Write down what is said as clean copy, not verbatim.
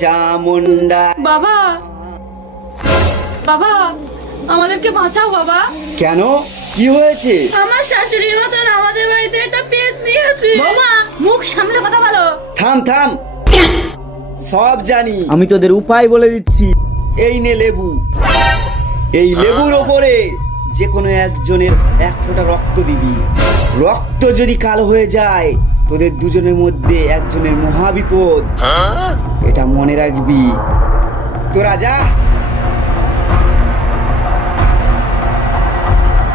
চামুন্ডা। বাবা, বাবা, আমাদেরকে বাঁচাও বাবা। কেন, কি হয়েছে? আমার শাশুড়ির মতন আমাদের বাড়িতে একটা পেট নিয়েছে। বৌমা, মুখ সামলে কথা বলো। থাম থাম, সব জানি, আমি তোদের উপায় বলে দিচ্ছি। এই নে লেবু, এই লেবুর ওপরে যে কোনো একজনের এক ফোঁটা রক্ত দিবি। রক্ত যদি কালো হয়ে যায়, তোদের দুজনের মধ্যে একজনের মহাবিপদ। এটা মনে রাখবি। তোরা যা।